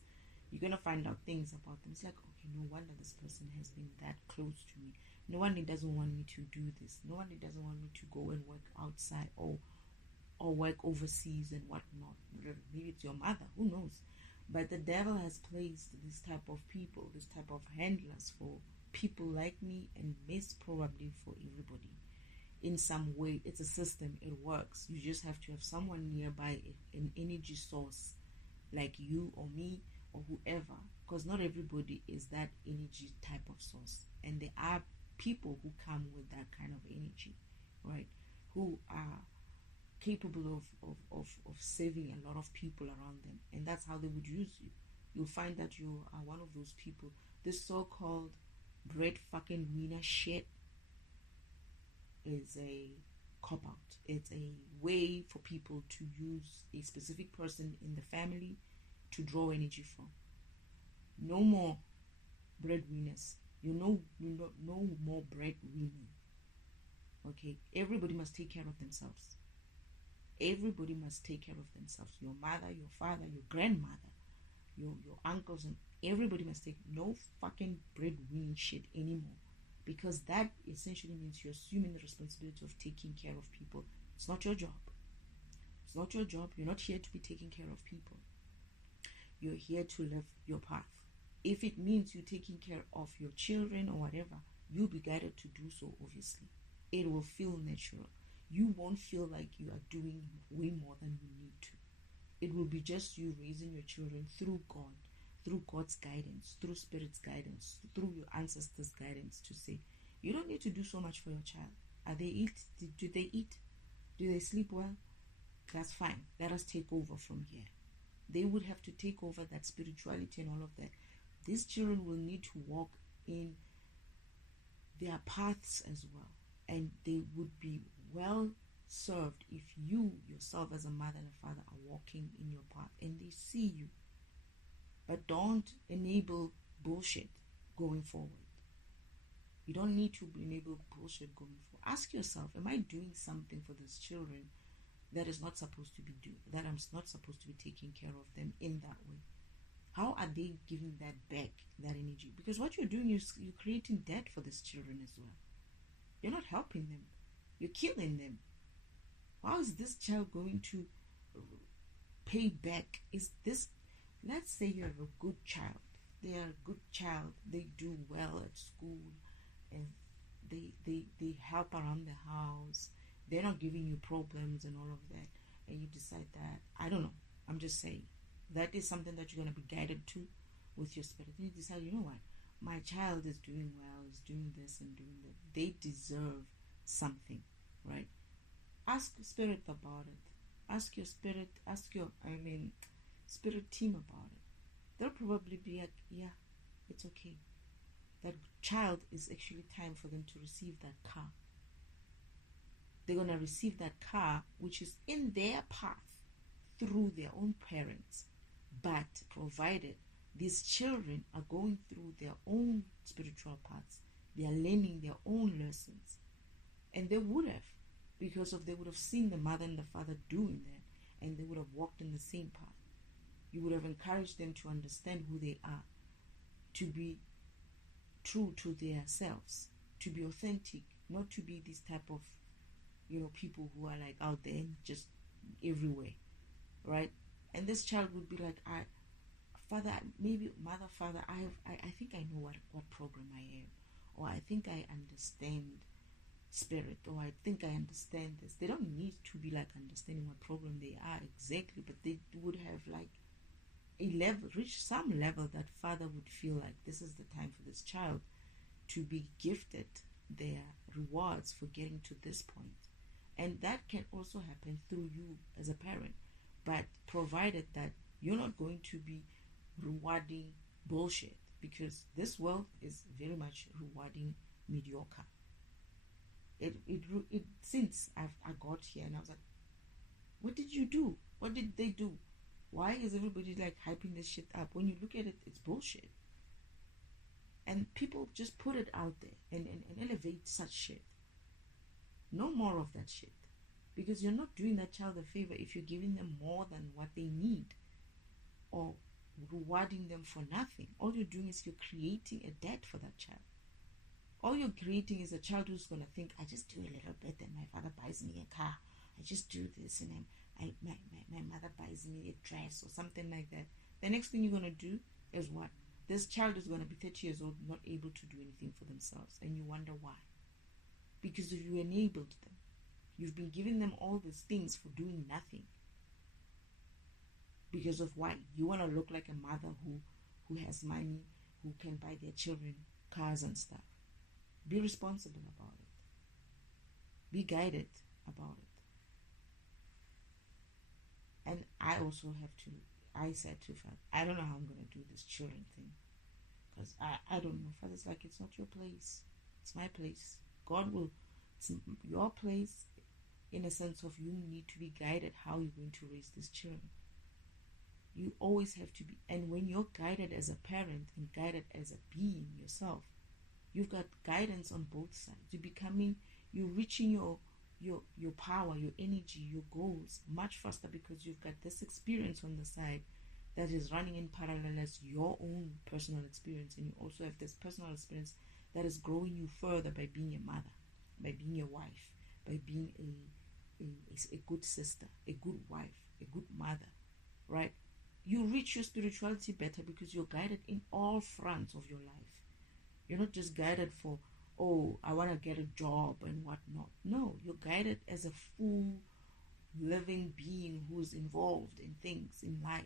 You're gonna find out things about them. It's like, okay, no wonder this person has been that close to me. No one doesn't want me to do this. No one doesn't want me to go and work outside or work overseas and whatnot. Maybe it's your mother, who knows? But the devil has placed this type of people, this type of handlers for people like me, and most probably for everybody. In some way, it's a system, it works. You just have to have someone nearby, an energy source like you or me or whoever, because not everybody is that energy type of source. And there are people who come with that kind of energy, right? Who are capable of saving a lot of people around them, and that's how they would use you. You'll find that you are one of those people. This so-called bread fucking winner shit is a cop-out. It's a way for people to use a specific person in the family to draw energy from. No more breadwinners. No more breadwinning. Okay, everybody must take care of themselves. Everybody must take care of themselves. Your mother, your father, your grandmother, your uncles, and everybody must take no fucking breadwinning shit anymore. Because that essentially means you're assuming the responsibility of taking care of people. It's not your job. It's not your job. You're not here to be taking care of people. You're here to live your path. If it means you taking care of your children or whatever, you'll be guided to do so, obviously. It will feel natural. You won't feel like you are doing way more than you need to. It will be just you raising your children through God, through God's guidance, through Spirit's guidance, through your ancestors' guidance, to say, you don't need to do so much for your child. Are they eat? Do they eat? Do they sleep well? That's fine. Let us take over from here. They would have to take over that spirituality and all of that. These children will need to walk in their paths as well. And they would be well served if you yourself as a mother and a father are walking in your path and they see you. But don't enable bullshit going forward. You don't need to enable bullshit going forward. Ask yourself, am I doing something for these children that is not supposed to be doing, that I'm not supposed to be taking care of them in that way? How are they giving that back, that energy? Because what you're doing is you're creating debt for these children as well. You're not helping them. You're killing them. How is this child going to pay back? Is this, let's say you're a good child. They are a good child. They do well at school and they help around the house. They're not giving you problems and all of that. And you decide that, I don't know, I'm just saying, that is something that you're going to be guided to with your spirit. And you decide, you know what? My child is doing well, is doing this and doing that. They deserve something, right? Ask Spirit about it. Ask your spirit, spirit team about it. They'll probably be like, yeah, it's okay. That child is actually time for them to receive that car. They're going to receive that car, which is in their path through their own parents. But provided these children are going through their own spiritual paths, they are learning their own lessons. And they would have, because they would have seen the mother and the father doing that, and they would have walked in the same path. You would have encouraged them to understand who they are, to be true to themselves, to be authentic, not to be this type of, people who are like out there and just everywhere, right? And this child would be like, father, maybe mother, father, I think I know what program I am, or I think I understand spirit, or I think I understand this. They don't need to be like understanding what program they are exactly, but they would have like a level, reach some level that father would feel like this is the time for this child to be gifted their rewards for getting to this point. And that can also happen through you as a parent, but provided that you're not going to be rewarding bullshit, because this world is very much rewarding mediocre. It since I got here and I was like, what did you do? What did they do? Why is everybody like hyping this shit up? When you look at it, it's bullshit. And people just put it out there and elevate such shit. No more of that shit. Because you're not doing that child a favor if you're giving them more than what they need, or rewarding them for nothing. All you're doing is you're creating a debt for that child. All you're creating is a child who's going to think, I just do a little bit and my father buys me a car. I just do this and my mother buys me a dress or something like that. The next thing you're going to do is what? This child is going to be 30 years old, not able to do anything for themselves. And you wonder why. Because if you enabled them, you've been giving them all these things for doing nothing. Because of why? You want to look like a mother who has money, who can buy their children cars and stuff. Be responsible about it. Be guided about it. And I also I said to Father, I don't know how I'm going to do this children thing. Because I don't know. Father's like, it's not your place. It's my place. It's your place in a sense of you need to be guided how you're going to raise these children. You always have to be. And when you're guided as a parent and guided as a being yourself, you've got guidance on both sides. You're reaching your power, your energy, your goals much faster because you've got this experience on the side that is running in parallel as your own personal experience, and you also have this personal experience that is growing you further by being a mother, by being a wife, by being a good sister, a good wife, a good mother, right? You reach your spirituality better because you're guided in all fronts of your life. You're not just guided for, oh, I want to get a job and whatnot. No, you're guided as a full living being who's involved in things in life,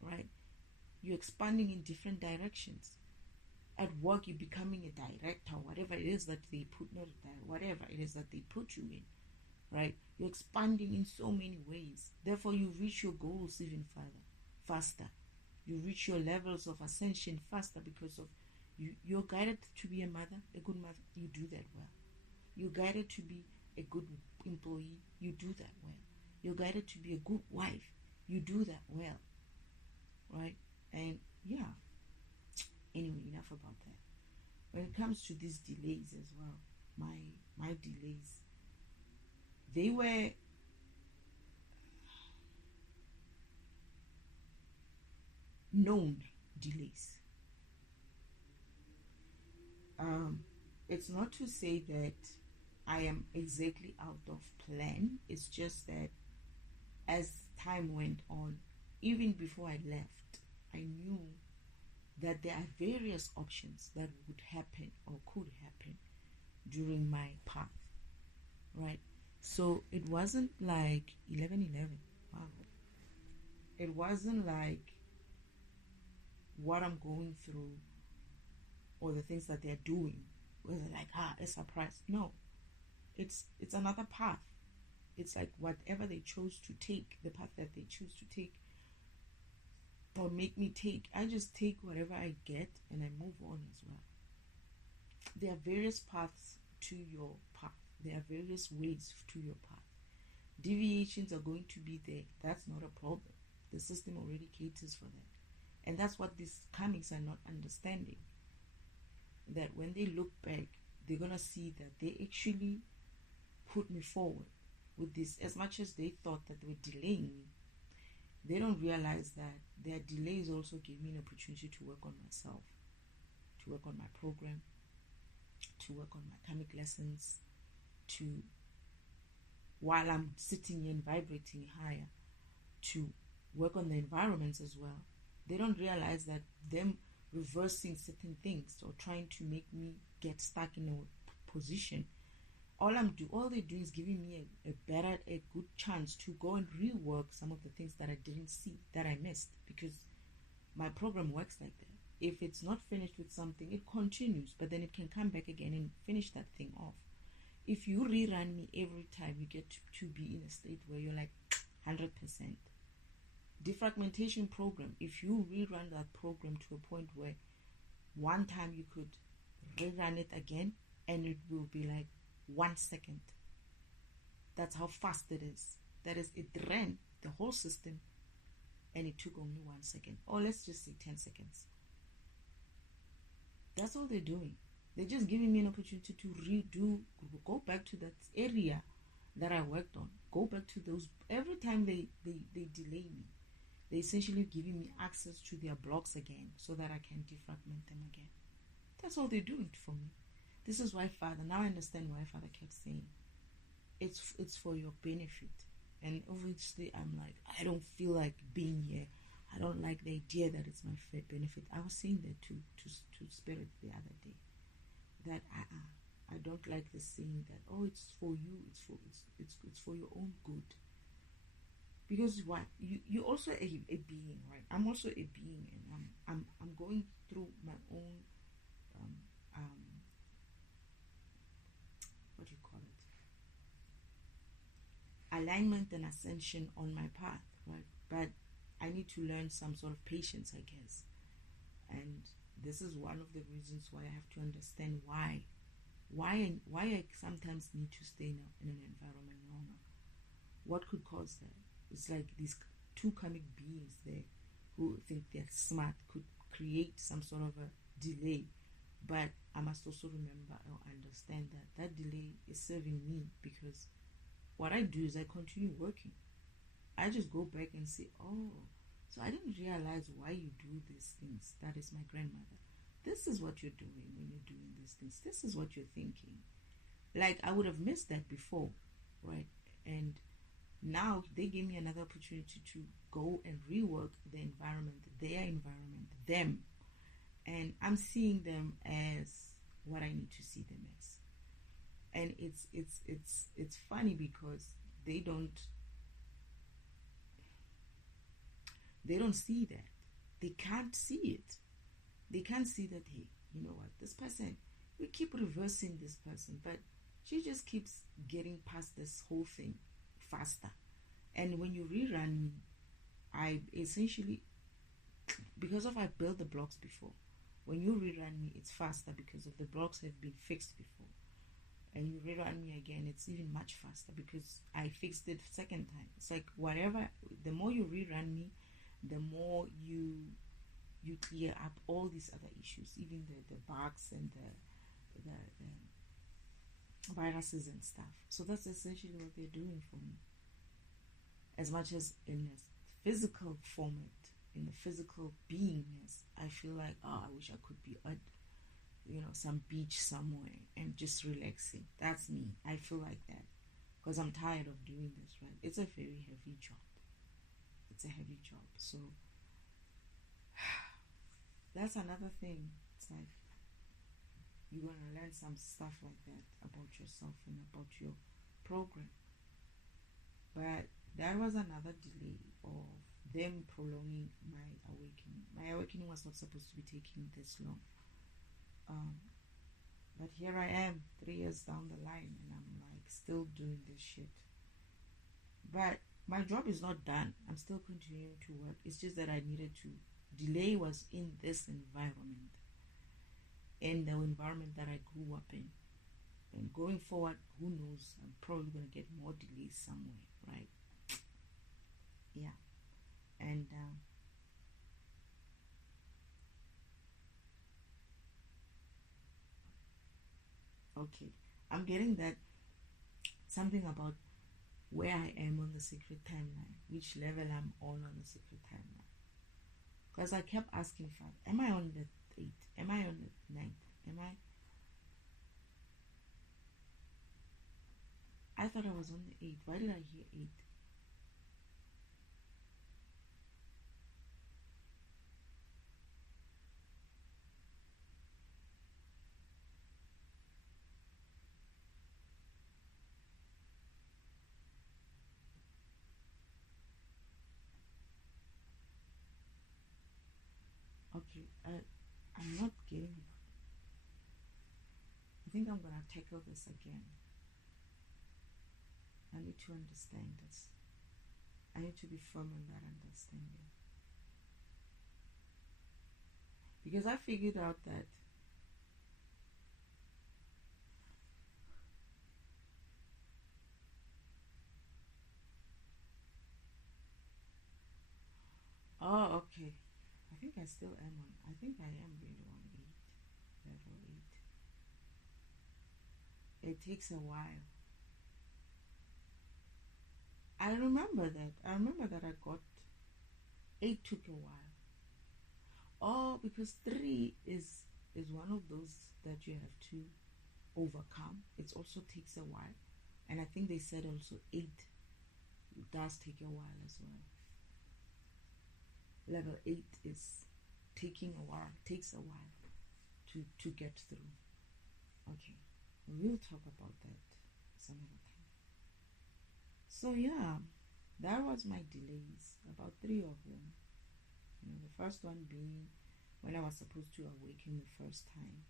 right? You're expanding in different directions. At work, you're becoming a director, whatever it is that they put, whatever it is that they put you in, right? You're expanding in so many ways. Therefore, you reach your goals even faster. You reach your levels of ascension faster because of you're guided to be a mother, a good mother. You do that well. You're guided to be a good employee. You do that well. You're guided to be a good wife. You do that well, right? And yeah. Anyway, enough about that. When it comes to these delays as well, my delays, they were known delays. It's not to say that I am exactly out of plan. It's just that as time went on, even before I left, I knew that there are various options that would happen or could happen during my path, right? So it wasn't like 11:11. Wow. It wasn't like what I'm going through or the things that they're doing where they're like, a surprise. No, it's another path. It's like whatever they chose to take, the path that they choose to take or make me take, I just take whatever I get and I move on as well. There are various paths to your path. There are various ways to your path. Deviations are going to be there. That's not a problem. The system already caters for that. And that's what these karmics are not understanding. That when they look back, they're going to see that they actually put me forward with this. As much as they thought that they were delaying me, they don't realize that their delays also gave me an opportunity to work on myself, to work on my program, to work on my karmic lessons, while I'm sitting here and vibrating higher, to work on the environments as well. They don't realize that them reversing certain things or trying to make me get stuck in a position, all they're doing is giving me a good chance to go and rework some of the things that I didn't see, that I missed, because my program works like that. If it's not finished with something, it continues, but then it can come back again and finish that thing off. If you rerun me every time, you get to be in a state where you're like 100%. Defragmentation program, if you rerun that program to a point where one time you could rerun it again and it will be like 1 second. That's how fast it is. That is, it ran the whole system and it took only 1 second, or let's just say 10 seconds. That's all they're doing. They're just giving me an opportunity to go back to that area that I worked on, go back to those. Every time they delay me, they're essentially giving me access to their blocks again so that I can defragment them again. That's all they're doing for me. This is why Father, now I understand why Father kept saying, it's for your benefit. And obviously I'm like, I don't feel like being here. I don't like the idea that it's my benefit. I was saying that to Spirit the other day, that I don't like the saying that, oh, it's for you, it's for your own good. Because what, you're also a being, right? I'm also a being, and I'm going through my own what do you call it, alignment and ascension on my path, right? But I need to learn some sort of patience, I guess. And this is one of the reasons why I have to understand why I sometimes need to stay in an environment longer. What could cause that? It's like these two karmic beings there who think they're smart could create some sort of a delay. But I must also remember or understand that delay is serving me, because what I do is I continue working. I just go back and say, oh, so I didn't realize why you do these things. That is my grandmother. This is what you're doing when you're doing these things. This is what you're thinking. Like, I would have missed that before, right? And now they gave me another opportunity to go and rework the environment, their environment, them. And I'm seeing them as what I need to see them as. And it's funny because they don't see that. They can't see it. They can't see that, hey, you know what, this person, we keep reversing this person, but she just keeps getting past this whole thing faster. And when you rerun me, I essentially, because of I built the blocks before, when you rerun me, it's faster because of the blocks have been fixed before. And you rerun me again, it's even much faster because I fixed it second time. It's like whatever, the more you rerun me, the more you clear up all these other issues, even the bugs and the viruses and stuff. So that's essentially what they're doing for me. As much as in a physical format, in the physical beingness, I feel like, oh, I wish I could be at, some beach somewhere and just relaxing. That's me. I feel like that because I'm tired of doing this, right? It's a very heavy job. It's a heavy job. So that's another thing. It's like you're going to learn some stuff like that about yourself and about your program. But that was another delay of them prolonging my awakening. My awakening was not supposed to be taking this long. But here I am 3 years down the line and I'm like still doing this shit. But my job is not done. I'm still continuing to work. It's just that I needed to. Delay was in this environment. In the environment that I grew up in. And going forward, who knows? I'm probably going to get more delays somewhere, right? Yeah. And okay, I'm getting that something about where I am on the secret timeline, which level I'm on the secret timeline. Because I kept asking Father, am I on the 8th? Am I on the 9th? Am I thought I was on the 8th. Why did I hear 8th? Okay, I'm not getting it. I think I'm gonna tackle this again. I need to understand this. I need to be firm in that understanding. Because I figured out that oh, okay. I think I still am on. I think I am really on 8, level 8. It takes a while. I remember that. I got 8 took a while. Oh, because 3 is one of those that you have to overcome. It also takes a while. And I think they said also 8 does take a while as well. Level 8 is taking a while, takes a while to get through. Okay, we'll talk about that some other time. So yeah, that was my delays, about 3 of them. The first one being when I was supposed to awaken the first time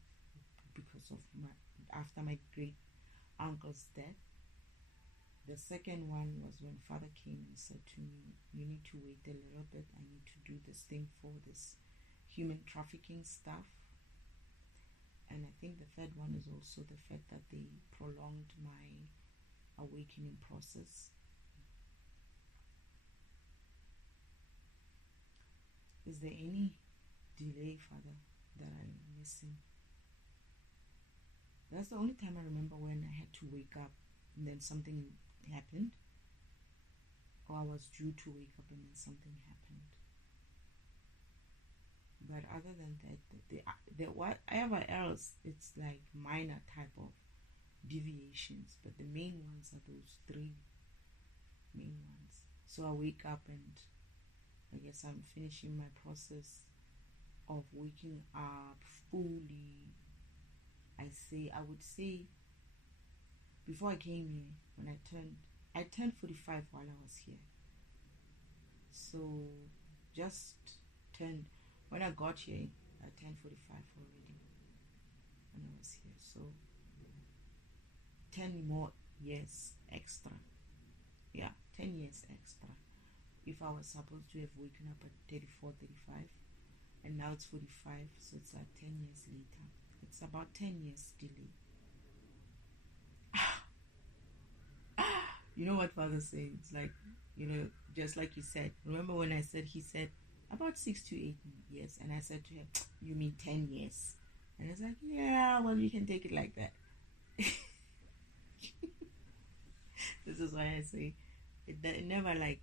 because of after my great uncle's death. The second one was when Father came and said to me, you need to wait a little bit. I need to do this thing for this human trafficking stuff. And I think the third one is also the fact that they prolonged my awakening process. Is there any delay, Father, that I'm missing? That's the only time I remember when I had to wake up and then something happened, or I was due to wake up and then something happened. But other than that, whatever else, it's like minor type of deviations, but the main ones are those 3 main ones. So I wake up and I guess I'm finishing my process of waking up fully. I would say before I came here, when I turned 45 while I was here. So just when I got here, I turned 45 already when I was here. So 10 more years extra. Yeah, 10 years extra. If I was supposed to have woken up at 34, 35, and now it's 45, so it's like 10 years later. It's about 10 years delay. You know what Father said? It's like, just like you said. Remember when I said, he said about 6 to 8 years, and I said to him, you mean 10 years? And it's like, yeah, well, you can take it like that. This is why I say it never really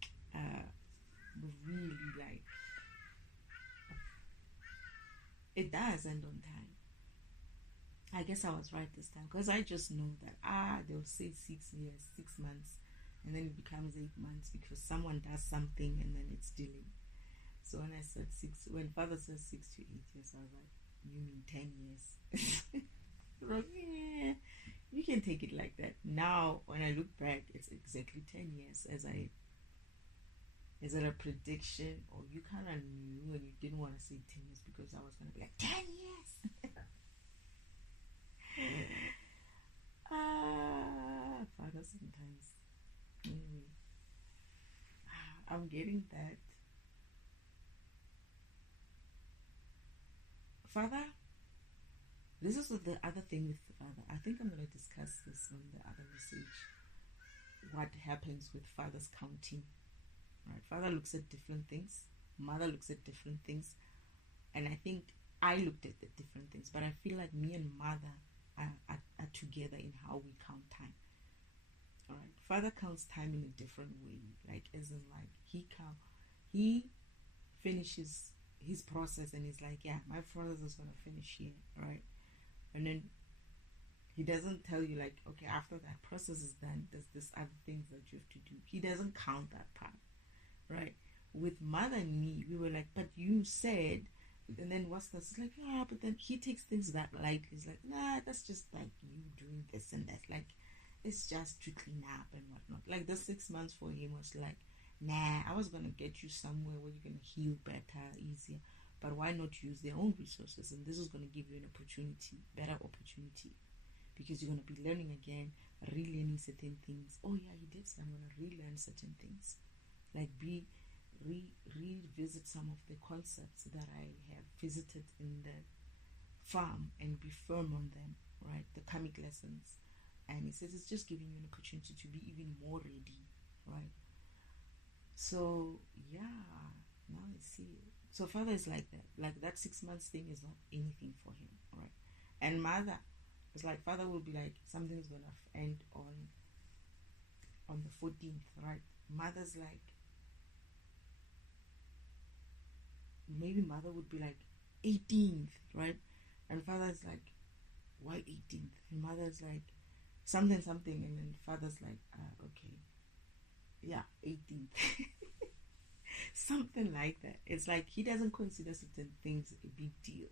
it does end on time. I guess I was right this time, because I just know that they'll say 6 years, 6 months, and then it becomes 8 months because someone does something and then it's delayed. So when I said 6, when Father says 6 to 8 years, I was like, you mean 10 years? Like, yeah, you can take it like that. Now when I look back, it's exactly 10 years. Is it a prediction, or you kind of knew and you didn't want to say 10 years because I was going to be like 10 years? Father, sometimes. Anyway, I'm getting that. Father, this is the other thing with Father. I think I'm going to discuss this on the other message. What happens with Father's counting? Right? Father looks at different things. Mother looks at different things. And I think I looked at the different things. But I feel like me and Mother are together in how we count time. All right. Father counts time in a different way. Like, as in, like, he finishes his process and he's like, yeah, my process is going to finish here. Right. And then he doesn't tell you, like, okay, after that process is done, there's this other things that you have to do. He doesn't count that part. Right. With Mother and me, we were like, but you said, and then what's this? It's like, but then he takes things that lightly. He's like, nah, that's just like you doing this and that. Like, it's just to clean up and whatnot. Like, the 6 months for him was like, nah, I was going to get you somewhere where you're going to heal better, easier. But why not use their own resources? And this is going to give you an opportunity, better opportunity. Because you're going to be learning again, relearning certain things. Oh yeah, he did say I'm going to relearn certain things. Like revisit some of the concepts that I have visited in the farm and be firm on them, right? The karmic lessons. And he says it's just giving you an opportunity to be even more ready, right? So yeah, now I see it. So Father is like that. Like, that 6 months thing is not anything for him, right? And Mother, it's like Father will be like, something's gonna end on the 14th, right? Mother's like, maybe Mother would be like 18th, right? And Father's like, why 18th? And mother's like, something, something. And then father's like, okay, yeah, 18th. Something like that. It's like he doesn't consider certain things a big deal.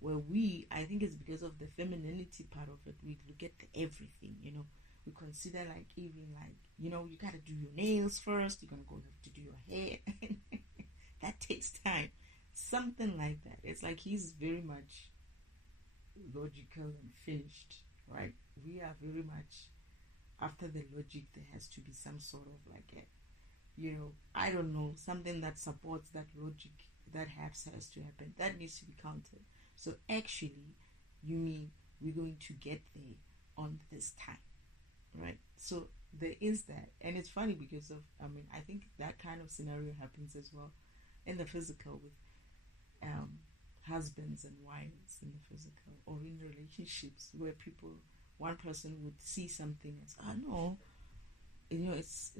Where we, I think it's because of the femininity part of it, we look at everything, you know. We consider like even like, you know, you gotta do your nails first, you're gonna go to do your hair. That takes time. Something like that. It's like he's very much logical and finished, right? We are very much after the logic. There has to be some sort of like a, you know, I don't know, something that supports that logic that has to happen. That needs to be counted. So actually, you mean we're going to get there on this time, right? So there is that. And it's funny because of, I mean, I think that kind of scenario happens as well in the physical with husbands and wives in the physical, or in relationships where people, one person would see something as, oh no, you know, it's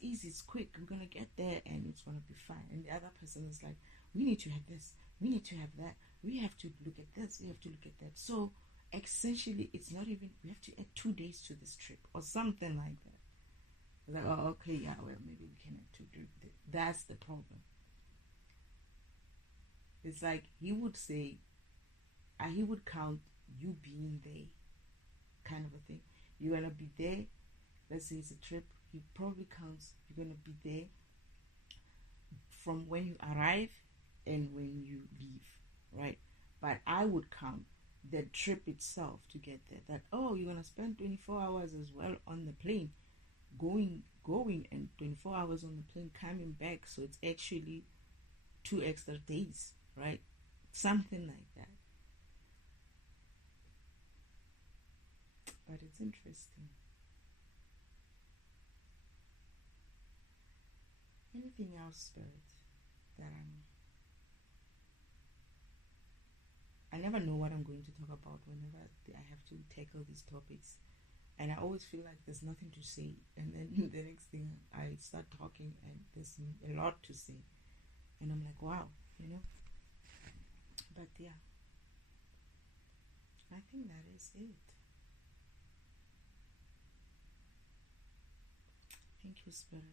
easy, it's quick, we're gonna get there and it's gonna be fine. And the other person is like, we need to have this, we need to have that, we have to look at this, we have to look at that. So essentially, it's not even, we have to add 2 days to this trip or something like that. It's like, oh, okay, yeah, well, maybe we can add 2 days. That's the problem. It's like he would say, he would count you being there, kind of a thing. You're gonna be there. Let's say it's a trip. He probably counts you're gonna be there from when you arrive and when you leave, right? But I would count the trip itself to get there. That, oh, you're gonna spend 24 hours as well on the plane, going, and 24 hours on the plane, coming back. So it's actually 2 extra days, right? Something like that. But it's interesting. Anything else, Spirit, that I never know what I'm going to talk about whenever I have to tackle these topics. And I always feel like there's nothing to say. And then the next thing I start talking and there's a lot to say. And I'm like, wow, you know. But yeah, I think that is it. Thank you, Spirit.